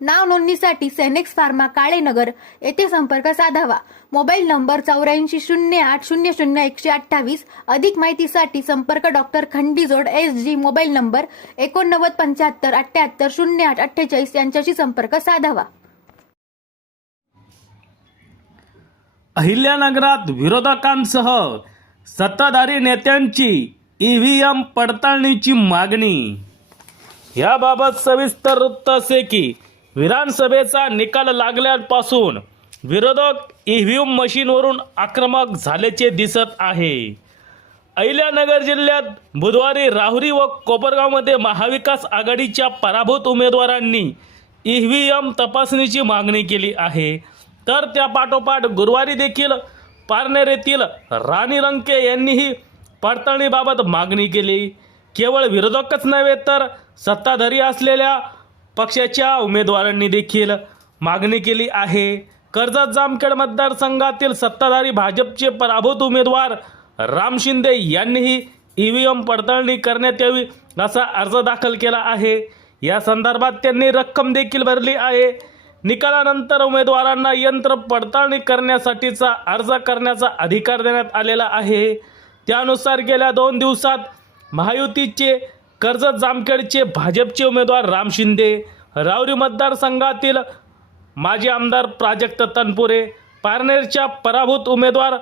नाव नोंदणीसाठी Senex pharma Kalenagar येथे संपर्क साधावा. मोबाईल नंबर चौऱ्याऐंशी शून्य आठ शून्य शून्य एकशे अठ्ठावीस. अधिक माहितीसाठी संपर्क doctor Khandijod S G mobile number एकोणनव्वद पंच्याहत्तर अठ्ठ्याहत्तर शून्य आठ अठ्ठेचाळीस यांच्याशी संपर्क साधावा. अहिल्यानगरात विरोधकांसह सत्ताधारी नेत्यांची ईव्हीएम पडताळणीची मागणी. याबाबत सविस्तर वृत्त असे की विधानसभेचा निकाल लागल्यापासून विरोधक ईव्हीएम मशीनवरून आक्रमक झाल्याचे दिसत आहे. अहिल्यानगर जिल्ह्यात बुधवारी राहुरी व कोपरगावमध्ये महाविकास आघाडीच्या पराभूत उमेदवारांनी ईव्हीएम तपासणीची मागणी केली आहे. तर त्या पाठोपाठ गुरुवारी देखील पारनेर येथील राणी रंके यांनीही पडताळणीबाबत मागणी केली. केवळ विरोधकच नव्हे तर सत्ताधारी असलेल्या पक्षाच्या उमेदवारांनी देखील मागणी केली आहे. कर्जत जामखेड मतदारसंघातील सत्ताधारी भाजपचे पराभूत उमेदवार राम शिंदे यांनीही ई व्ही एम पडताळणी करण्यात यावी असा अर्ज दाखल केला आहे. या संदर्भात त्यांनी रक्कम देखील भरली आहे. निकालानंतर उमेदवारांना यंत्र पडताळणी करण्यासाठीचा अर्ज करण्याचा अधिकार देण्यात आलेला आहे. त्यानुसार गेल्या दोन दिवसात महायुतीचे कर्जत जामखेडचे भाजपचे उमेदवार राम शिंदे रावरी मतदारसंघातील माजी आमदार प्राजक्त तनपुरे पारनेरच्या पराभूत उमेदवार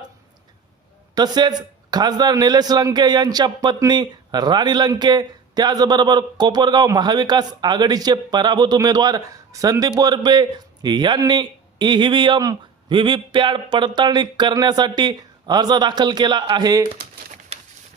तसेच खासदार निलेश लंके यांच्या पत्नी राणी लंके त्याचबरोबर कोपरगाव महाविकास आघाडीचे पराभूत उमेदवार संदीप वरपे यांनी E V M V V PAT पडताळणी करण्यासाठी अर्ज दाखल केला आहे.